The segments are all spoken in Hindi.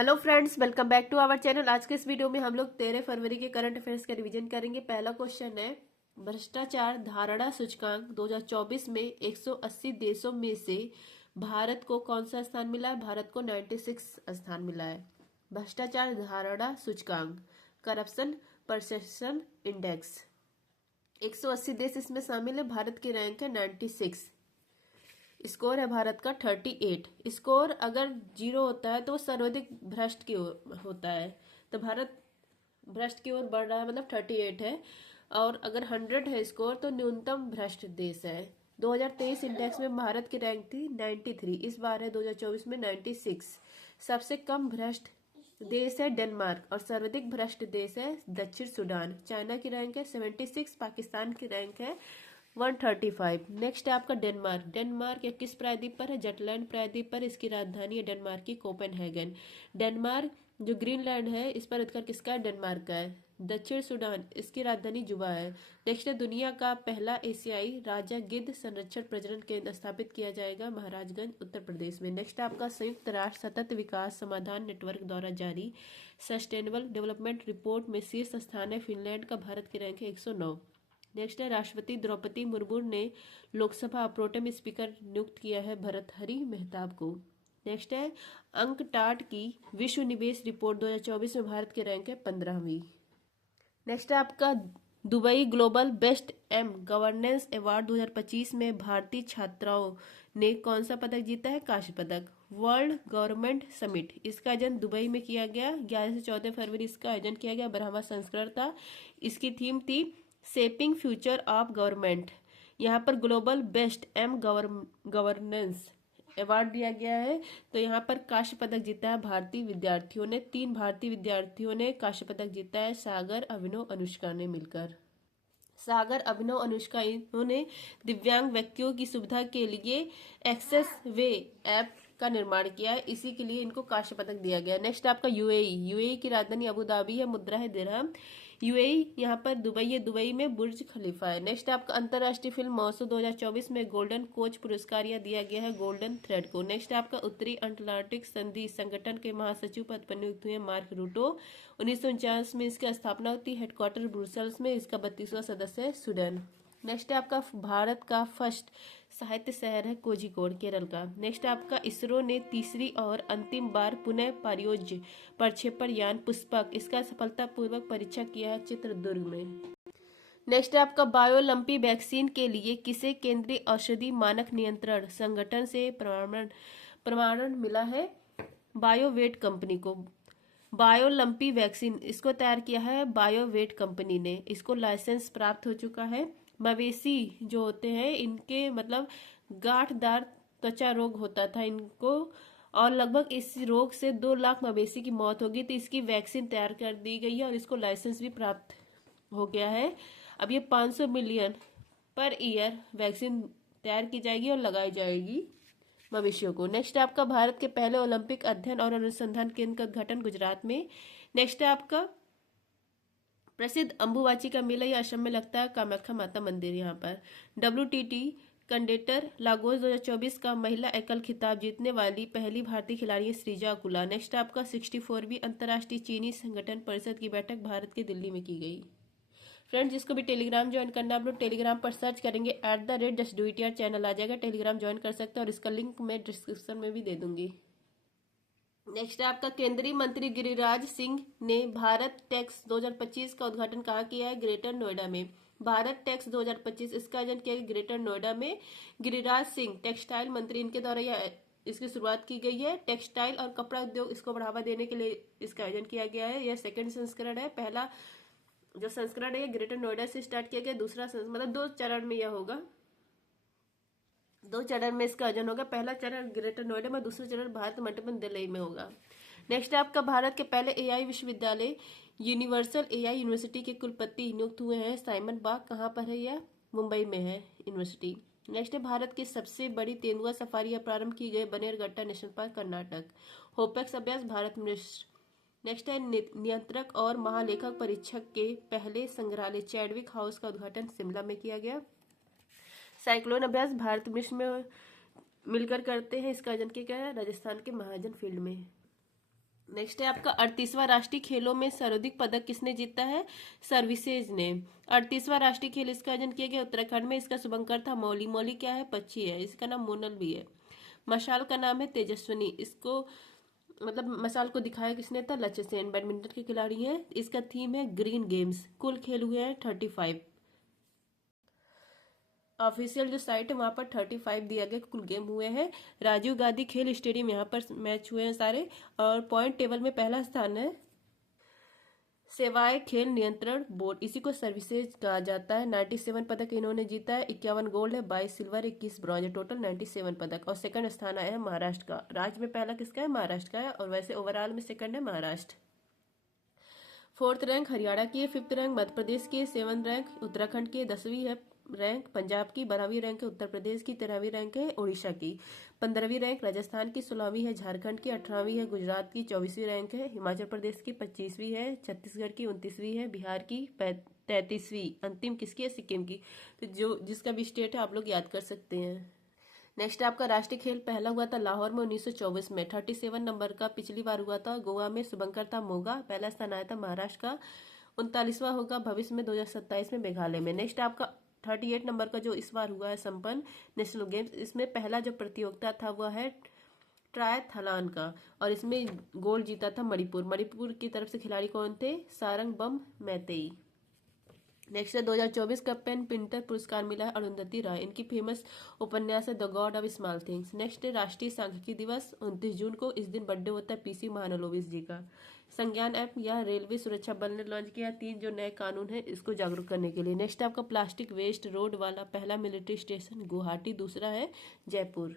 Hello friends, welcome back to our channel. आज के इस वीडियो में हम लोग 13 फरवरी के करंट अफेयर्स का रिवीजन करेंगे। पहला क्वेश्चन है, भ्रष्टाचार धारणा सूचकांक 2024 में 180 देशों में से भारत को कौन सा स्थान मिला है? भारत को 96 स्थान मिला है। भ्रष्टाचार धारणा सूचकांक, करप्शन परसेप्शन इंडेक्स, 180 देश इसमें शामिल है। भारत की रैंक है 96। स्कोर है भारत का 38। स्कोर अगर 0 होता है तो सर्वाधिक भ्रष्ट की ओर होता है, तो भारत भ्रष्ट की ओर बढ़ रहा है, मतलब 38 है। और अगर 100 है स्कोर तो न्यूनतम भ्रष्ट देश है। 2023 इंडेक्स में भारत की रैंक थी 93, इस बार है 2024 में 96। सबसे कम भ्रष्ट देश है डेनमार्क और सर्वाधिक भ्रष्ट देश है दक्षिण सूडान। चाइना की रैंक है 76, पाकिस्तान की रैंक है 135। नेक्स्ट है आपका डेनमार्क। डेनमार्क या किस प्रायद्वीप पर है? जटलैंड प्रायद्वीप पर। इसकी राजधानी है डेनमार्क की कोपेनहेगन। डेनमार्क जो ग्रीनलैंड है इस पर अधिकार किसका है? डेनमार्क का है। दक्षिण सूडान, इसकी राजधानी जुबा है। नेक्स्ट है, दुनिया का पहला एशियाई राजा गिद्ध संरक्षण प्रजनन केंद्र स्थापित किया जाएगा महाराजगंज उत्तर प्रदेश में। नेक्स्ट है आपका, संयुक्त राष्ट्र सतत विकास समाधान नेटवर्क द्वारा जारी सस्टेनेबल डेवलपमेंट रिपोर्ट में शीर्ष स्थान है फिनलैंड का। भारत की रैंक है 109। नेक्स्ट है, राष्ट्रपति द्रौपदी मुर्मू ने लोकसभा प्रोटेम स्पीकर नियुक्त किया है भर्तृहरि मेहताब को। नेक्स्ट है, अंकटाड की विश्व निवेश रिपोर्ट 2024 में भारत के रैंक है 15वीं। नेक्स्ट है आपका, Dubai global best M governance award 2025 में भारतीय छात्राओं ने कौन सा पदक जीता है? कांस्य पदक। वर्ल्ड गवर्नमेंट समिट, इसका आयोजन दुबई में किया गया। 11 से 14 फरवरी इसका आयोजन किया गया। 12वां संस्करण था। इसकी थीम थी शेपिंग फ्यूचर ऑफ गवर्नमेंट। यहाँ पर global best M governance award दिया गया है। तो यहाँ पर कांस्य पदक जीता है भारतीय विद्यार्थियों ने। 3 भारतीय विद्यार्थियों ने कांस्य पदक जीता है, सागर, अभिनव, अनुष्का ने मिलकर। सागर, अभिनव, अनुष्का इन्होंने दिव्यांग व्यक्तियों की सुविधा के लिए एक्सेस वे ऐप का निर्माण किया है, इसी के लिए इनको कांस्य पदक दिया गया। नेक्स्ट आपका यूएई। यूएई की राजधानी अबू धाबी है, मुद्रा है दिरहम। यूएई यहाँ पर दुबई है, दुबई में बुर्ज खलीफा है। नेक्स्ट आपका, अंतर्राष्ट्रीय फिल्म महोत्सव 2024 में गोल्डन कोच पुरस्कार यह दिया गया है गोल्डन थ्रेड को। नेक्स्ट आपका, उत्तरी अटलांटिक संधि संगठन के महासचिव पद पर नियुक्त हुए मार्क रूटो। 1949 में इसकी स्थापना होती है, हेडक्वार्टर ब्रुसेल्स में। इसका 32वां सदस्य है स्वीडन। नेक्स्ट है आपका, भारत का फर्स्ट साहित्य शहर है कोझिकोड, केरल का। नेक्स्ट आपका, इसरो ने तीसरी और अंतिम बार पुनः पारियोज्य प्रक्षेपण यान पुष्पक, इसका सफलतापूर्वक परीक्षा किया है चित्रदुर्ग में। नेक्स्ट है आपका, बायोलंपी वैक्सीन के लिए किसे केंद्रीय औषधि मानक नियंत्रण संगठन से प्रमाणन मिला है? बायोवेट कंपनी को। बायोलंपी वैक्सीन इसको तैयार किया है बायोवेट कंपनी ने। इसको लाइसेंस प्राप्त हो चुका है। मवेशी जो होते हैं इनके मतलब गांठदार त्वचा रोग होता था इनको, और लगभग इस रोग से 2 लाख मवेशी की मौत होगी। तो इसकी वैक्सीन तैयार कर दी गई है और इसको लाइसेंस भी प्राप्त हो गया है। अब ये 500 मिलियन पर ईयर वैक्सीन तैयार की जाएगी और लगाई जाएगी मवेशियों को। नेक्स्ट आपका, भारत के पहले ओलंपिक अध्ययन और अनुसंधान केंद्र का उद्घाटन गुजरात में। नेक्स्ट है आपका, प्रसिद्ध अंबुबाची का मेला यह असम में लगता है, कामाख्या माता मंदिर यहाँ पर। WTT कंडेटर लागोस 2024 का महिला एकल खिताब जीतने वाली पहली भारतीय खिलाड़ी है श्रीजा अकुला। नेक्स्ट आपका, 64वीं अंतर्राष्ट्रीय चीनी संगठन परिषद की बैठक भारत की दिल्ली में की गई। फ्रेंड्स, जिसको भी टेलीग्राम ज्वाइन करना है आप लोग टेलीग्राम पर सर्च करेंगे @justdoityar चैनल आ जाएगा, टेलीग्राम ज्वाइन कर सकते हैं और इसका लिंक मैं डिस्क्रिप्शन में भी दे दूंगी। नेक्स्ट है आपका, केंद्रीय मंत्री गिरिराज सिंह ने भारत टेक्स 2025 का उद्घाटन कहाँ किया है? ग्रेटर नोएडा में। भारत टेक्स 2025 इसका आयोजन किया गया ग्रेटर नोएडा में। गिरिराज सिंह टेक्सटाइल मंत्री, इनके द्वारा यह इसकी शुरुआत की गई है। टेक्सटाइल और कपड़ा उद्योग इसको बढ़ावा देने के लिए इसका आयोजन किया गया है। यह सेकंड संस्करण है। पहला जो संस्करण है ग्रेटर नोएडा से स्टार्ट किया गया। दूसरा मतलब 2 चरण में यह होगा, 2 चरण में इसका आयोजन होगा। पहला चरण ग्रेटर नोएडा में, दूसरा चरण भारत मंडपम दिल्ली में होगा। नेक्स्ट आपका, भारत के पहले AI विश्वविद्यालय यूनिवर्सल AI यूनिवर्सिटी के कुलपति नियुक्त हुए हैं साइमन बाग। कहाँ पर है यह? मुंबई में है यूनिवर्सिटी। नेक्स्ट है, भारत की सबसे बड़ी तेंदुआ सफारी प्रारंभ की गई बनेरघट्टा नेशनल पार्क, कर्नाटक। होपेक्स अभ्यास भारत मिश्र। नेक्स्ट है, नियंत्रक और महालेखक परीक्षक के पहले संग्रहालय चैडविक हाउस का उद्घाटन शिमला में किया गया। साइक्लोन अभ्यास भारत मिश्र में मिलकर करते हैं, इसका आयोजन किया गया है राजस्थान के महाजन फील्ड में। नेक्स्ट है आपका 38वां राष्ट्रीय खेलों में सर्वाधिक पदक किसने जीता है? सर्विसेज ने। 38वां राष्ट्रीय खेल इसका आयोजन किया गया उत्तराखंड में। इसका शुभंकर था मौली। मौली क्या है? पक्षी है। इसका नाम मोनल भी है। मशाल का नाम है तेजस्विनी। इसको मतलब मशाल को दिखाया किसने था? लक्ष्य सेन। बैडमिंटन के खिलाड़ी हैं। इसका थीम है ग्रीन गेम्स। कुल खेल हुए हैं 35। ऑफिशियल जो साइट है वहां पर 35 दिया गया कुल गेम हुए हैं। राजीव गांधी खेल स्टेडियम यहाँ पर मैच हुए हैं सारे। और पॉइंट टेबल में पहला स्थान है सेवाएं खेल नियंत्रण बोर्ड, इसी को सर्विसेज कहा जाता है। 97 पदक इन्होंने जीता है। 51 गोल्ड है, 22 सिल्वर, 21 ब्रॉन्ज, टोटल 97 पदक। और सेकंड स्थान आया है महाराष्ट्र का। राज्य में पहला किसका है? महाराष्ट्र का है। और वैसे ओवरऑल में सेकंड है महाराष्ट्र। फोर्थ रैंक हरियाणा की है। फिफ्थ रैंक मध्य प्रदेश की है। सेवन रैंक उत्तराखंड की है। 10वीं है रैंक पंजाब की। 12वीं रैंक है उत्तर प्रदेश की। 13वीं रैंक है उड़ीसा की। 15वीं रैंक राजस्थान की। 16वीं है झारखंड की। 18वीं है गुजरात की। 24वीं रैंक है हिमाचल प्रदेश की। 25वीं है छत्तीसगढ़ की। 29वीं है बिहार की। 33वीं अंतिम किसकी है? सिक्किम की। तो जो जिसका भी स्टेट है आप लोग याद कर सकते हैं। नेक्स्ट आपका राष्ट्रीय खेल पहला हुआ था लाहौर में 1924 में। 37 नंबर का पिछली बार हुआ था गोवा में। शुभंकर था मोगा। पहला स्थान आया था महाराष्ट्र का। 39वां होगा भविष्य में 2027 में मेघालय में। नेक्स्ट आपका 38 नंबर का जो इस बार हुआ है संपन्न नेशनल गेम्स, इसमें पहला जो प्रतियोगिता था वह है ट्रायथलन का। और इसमें गोल्ड जीता था मणिपुर। मणिपुर की तरफ से खिलाड़ी कौन थे? सारंग बम मैतेई। नेक्स्ट है 2024 का पेन प्रिंटर पुरस्कार मिला है अरुंधति राय। इनकी फेमस उपन्यास है the God of small things. Next है राष्ट्रीय सांख्यिकी दिवस 29 जून को। इस दिन बर्थडे होता है पीसी महानलोबिस जी का। संज्ञान ऐप या रेलवे सुरक्षा बल ने लॉन्च किया 3 जो नए कानून है इसको जागरूक करने के लिए। नेक्स्ट आपका प्लास्टिक वेस्ट रोड वाला पहला मिलिट्री स्टेशन गुवाहाटी। दूसरा है जयपुर।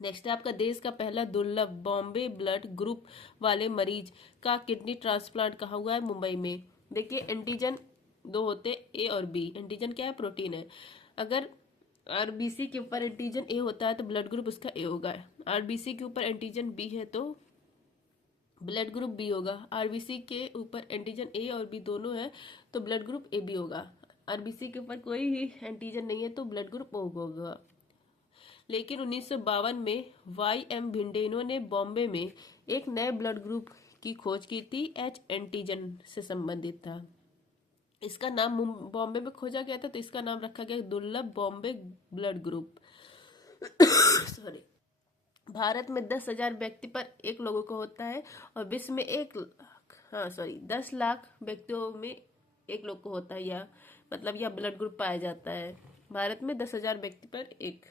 नेक्स्ट है आपका देश का पहला दुर्लभ बॉम्बे ब्लड ग्रुप वाले मरीज का किडनी ट्रांसप्लांट कहाँ हुआ है? मुंबई में। देखिए एंटीजन दो होते ए और बी। एंटीजन क्या है? प्रोटीन है। अगर आरबीसी के ऊपर एंटीजन ए होता है तो ब्लड ग्रुप उसका ए होगा। आरबीसी के ऊपर एंटीजन बी है तो ब्लड ग्रुप बी होगा। आरबीसी के ऊपर एंटीजन ए और बी दोनों है तो ब्लड ग्रुप ए बी होगा। आरबीसी के ऊपर कोई ही एंटीजन नहीं है तो ब्लड ग्रुप ओ होगा। लेकिन 1952 में वाई एम भिंडे इन्होंने बॉम्बे में एक नए ब्लड ग्रुप की खोज की थी। एच एंटीजन से संबंधित था। इसका नाम बॉम्बे में खोजा गया था तो इसका नाम रखा गया दुर्लभ Bombay blood group. Sorry. Bharat में 10,000 व्यक्ति पर एक लोगों को होता है और विश्व में 10 लाख व्यक्तियों में एक लोग को होता है या मतलब यह ब्लड ग्रुप पाया जाता है। भारत में 10,000 व्यक्ति पर एक।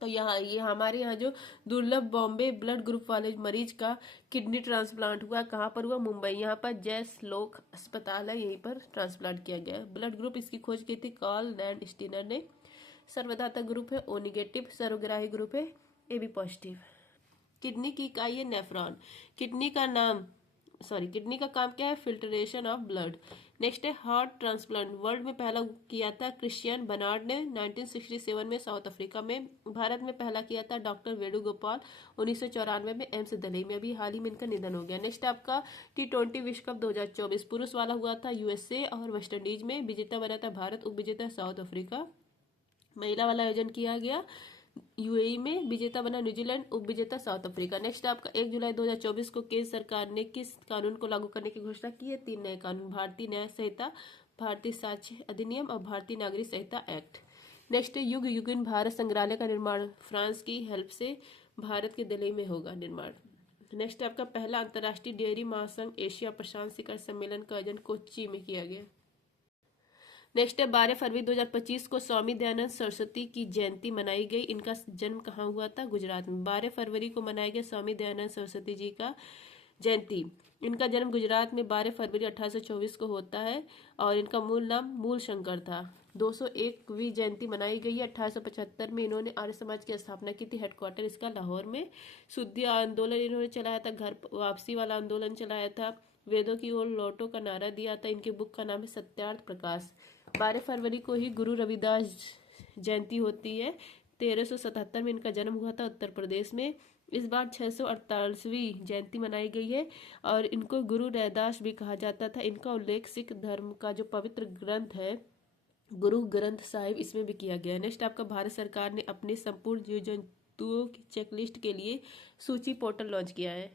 तो यहाँ ये हमारे यहाँ जो दुर्लभ बॉम्बे ब्लड ग्रुप वाले मरीज का किडनी ट्रांसप्लांट हुआ कहाँ पर हुआ? मुंबई। यहाँ पर जैस लोक अस्पताल है यहीं पर ट्रांसप्लांट किया गया। ब्लड ग्रुप इसकी खोज की थी कार्ल लैंड स्टीनर ने। सर्वदाता ग्रुप है ओ निगेटिव। सर्वग्राही ग्रुप है ए बी पॉजिटिव। किडनी की इकाई है नेफ्रॉन। किडनी का काम क्या है? Filtration of blood. नेक्स्ट है हार्ट ट्रांसप्लांट। वर्ल्ड में पहला किया था क्रिश्चियन बर्नार्ड ने 1967 में साउथ अफ्रीका में। भारत में पहला किया था डॉक्टर वेणुगोपाल 1994 में एम्स दिल्ली में। अभी हाल ही में इनका निधन हो गया। नेक्स्ट आपका T20 विश्व कप 2024 पुरुष वाला हुआ था यूएसए और वेस्ट इंडीज में। विजेता बना था भारत, उप विजेता साउथ अफ्रीका। महिला वाला आयोजन किया गया यूएई में। विजेता बना न्यूजीलैंड, उप विजेता साउथ अफ्रीका। नेक्स्ट आपका 1 जुलाई 2024 को केंद्र सरकार ने किस कानून को लागू करने की घोषणा की है? 3 नए कानून। भारतीय न्याय संहिता, भारतीय साक्ष्य अधिनियम और भारतीय नागरिक संहिता एक्ट। नेक्स्ट युग युगिन भारत संग्रहालय का निर्माण फ्रांस की हेल्प से भारत के दिल्ली में होगा निर्माण। नेक्स्ट आपका पहला अंतर्राष्ट्रीय डेयरी महासंघ एशिया प्रशांत शिखर सम्मेलन का आयोजन कोच्चि में किया गया। नेक्स्ट है 12 फरवरी 2025 को स्वामी दयानंद सरस्वती की जयंती मनाई गई। इनका जन्म कहाँ हुआ था? गुजरात में। 12 फरवरी को मनाया गया स्वामी दयानंद सरस्वती जी का जयंती। इनका जन्म गुजरात में 12 फरवरी 1824 को होता है और इनका मूल नाम मूल शंकर था। 201वीं जयंती मनाई गई है। 1875 में इन्होंने आर्य समाज की स्थापना की थी। हेडक्वार्टर इसका लाहौर में। शुद्धि आंदोलन इन्होंने चलाया था। घर वापसी वाला आंदोलन चलाया था। वेदों की ओर लौटो का नारा दिया था। इनकी बुक का नाम है सत्यार्थ प्रकाश। 12 फरवरी को ही गुरु रविदास जयंती होती है। 1377 में इनका जन्म हुआ था उत्तर प्रदेश में। इस बार 648वीं जयंती मनाई गई है और इनको गुरु रैदास भी कहा जाता था। इनका उल्लेख सिख धर्म का जो पवित्र ग्रंथ है गुरु ग्रंथ साहिब इसमें भी किया गया है। नेक्स्ट आपका भारत सरकार ने अपने संपूर्ण जीव जंतुओं की चेकलिस्ट के लिए सूची पोर्टल लॉन्च किया है।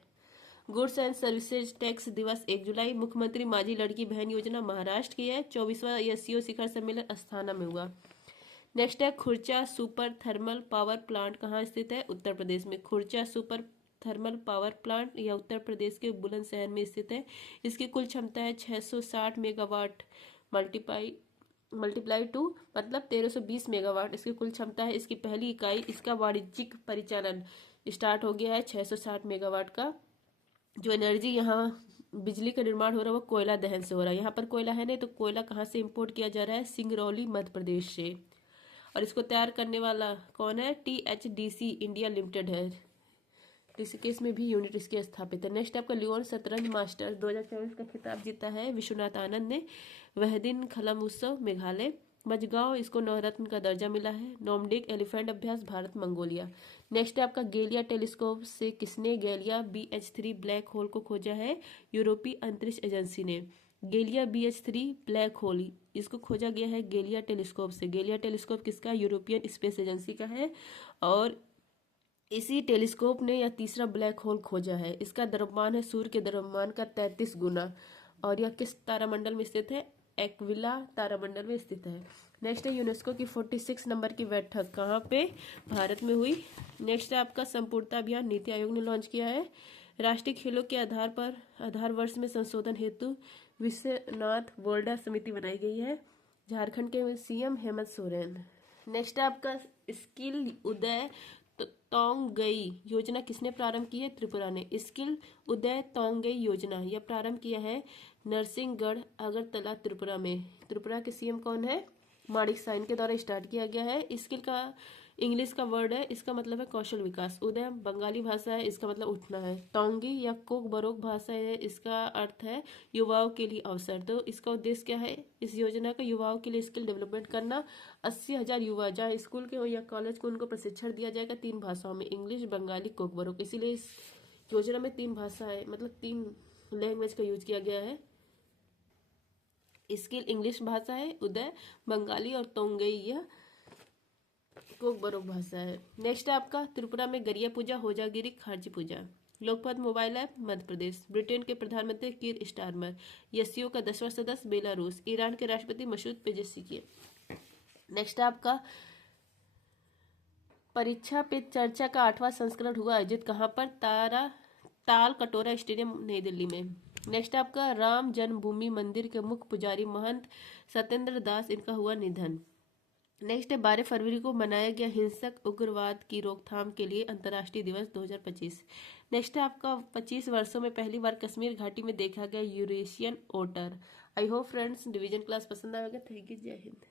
गुड्स एंड सर्विसेज टैक्स दिवस 1 जुलाई। मुख्यमंत्री माझी लड़की बहन योजना महाराष्ट्र की है। 24वां एससीओ शिखर सम्मेलन अस्थाना में हुआ। नेक्स्ट है खुर्चा सुपर थर्मल पावर प्लांट कहाँ स्थित है? उत्तर प्रदेश में। खुर्चा सुपर थर्मल पावर प्लांट या उत्तर प्रदेश के बुलंदशहर में स्थित है। इसकी कुल क्षमता है 660 मेगावाट मल्टीप्लाई टू मतलब 1320 मेगावाट इसकी कुल क्षमता है। इसकी पहली इकाई इसका वाणिज्यिक परिचालन स्टार्ट हो गया है 660 मेगावाट का। जो एनर्जी यहाँ बिजली का निर्माण हो रहा है वो कोयला दहन से हो रहा है। यहाँ पर कोयला है नहीं तो कोयला कहाँ से इंपोर्ट किया जा रहा है? सिंगरौली मध्य प्रदेश से। और इसको तैयार करने वाला कौन है? THDC इंडिया लिमिटेड है। ऋषिकेश में भी यूनिट इसकी स्थापित है। नेक्स्ट आपका लियोन शतरंज मास्टर्स 2024 का खिताब जीता है विश्वनाथ आनंद ने। वह दिन खलम उत्सव मेघालय। मजगांव इसको नवरत्न का दर्जा मिला है। नोमडिक एलिफेंट अभ्यास भारत मंगोलिया। नेक्स्ट है आपका गेलिया टेलीस्कोप से किसने गेलिया BH3 ब्लैक होल को खोजा है? यूरोपीय अंतरिक्ष एजेंसी ने। गेलिया BH3 ब्लैक होल इसको खोजा गया है गेलिया टेलीस्कोप से। गेलिया टेलीस्कोप किसका? यूरोपियन स्पेस एजेंसी का है। और इसी टेलीस्कोप ने यह तीसरा ब्लैक होल खोजा है। इसका द्रव्यमान है सूर्य के द्रव्यमान का 33 गुना। और यह किस तारामंडल में स्थित है? एक्विला तारामंडल में स्थित है। नेक्स्ट है यूनेस्को की 46 नंबर की बैठक कहाँ पे? भारत में हुई। नेक्स्ट है आपका संपूर्णता अभियान नीति आयोग ने लॉन्च किया है। राष्ट्रीय खेलों के आधार वर्ष में संशोधन हेतु विश्वनाथ बोर्डा समिति बनाई गई है। झारखंड के CM हेमंत सोरेन। नेक्स्ट है आपका स्किल उदय तोंगई योजना किसने प्रारंभ की है? त्रिपुरा ने। स्किल उदय तोंगई योजना यह प्रारंभ किया है नरसिंहगढ़ अगरतला त्रिपुरा में। त्रिपुरा के CM कौन है? माणिक साइन के द्वारा स्टार्ट किया गया है। स्किल का इंग्लिश का वर्ड है, इसका मतलब है कौशल विकास। उदय बंगाली भाषा है, इसका मतलब उठना है। तोंगी या कोक बरोक भाषा है, इसका अर्थ है युवाओं के लिए अवसर। तो इसका उद्देश्य क्या है? इस योजना का युवाओं के लिए स्किल डेवलपमेंट करना। 80,000 युवा जहाँ स्कूल के हो या कॉलेज को उनको प्रशिक्षण दिया जाएगा 3 भाषाओं में, इंग्लिश बंगाली कोक बरोक। इसीलिए इस योजना में 3 भाषा है मतलब 3 लैंग्वेज का यूज किया गया है। स्किल इंग्लिश भाषा है, उदय बंगाली और तोंगई यह कोक बरोक भाषा है। नेक्स्ट है आपका त्रिपुरा में गरिया पूजा, होजागिरी, खारजी पूजा। Lokmat mobile app Madhya Pradesh. Britain के प्रधानमंत्री कीर स्टारमर। एससीओ का 10वां सदस्य बेलारूस। ईरान के राष्ट्रपति मसूद पेजेशकियान। नेक्स्ट है आपका परीक्षा पे चर्चा का 8वां संस्करण हुआ आयोजित कहाँ पर? ताल कटोरा स्टेडियम नई दिल्ली में। नेक्स्ट आपका राम जन्मभूमि मंदिर के मुख्य पुजारी महंत सत्येंद्र दास इनका हुआ निधन। नेक्स्ट है 12 फरवरी को मनाया गया हिंसक उग्रवाद की रोकथाम के लिए अंतर्राष्ट्रीय दिवस 2025। नेक्स्ट है आपका 25 वर्षों में पहली बार कश्मीर घाटी में देखा गया Eurasian otter. I hope friends division class पसंद आएगा। थैंक यू, जय हिंद।